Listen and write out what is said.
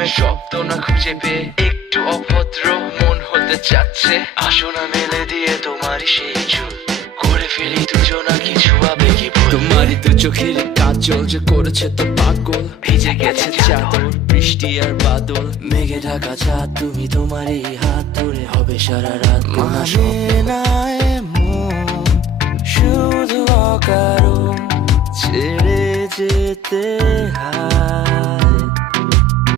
প্রেমের শব্দ না খুঁজে পেয়ে একটু অভদ্র মন হতে চাচ্ছে। আসো না মেলে দিয়ে তোমারই সেই চুল, করে ফেলি দুজনা কিছু আবেগী ভুল। তোমারই দু চোখের কাজল যে করেছে তো পাগল, ভিজে গেছে চাদর বৃষ্টি আর বাদল, মেঘে ঢাকা চাঁদ তুমি তোমারই হাত ধরে হবে সারা রাত। মানে না এমন শুধু অকারণ ছেড়ে যেতে হয়।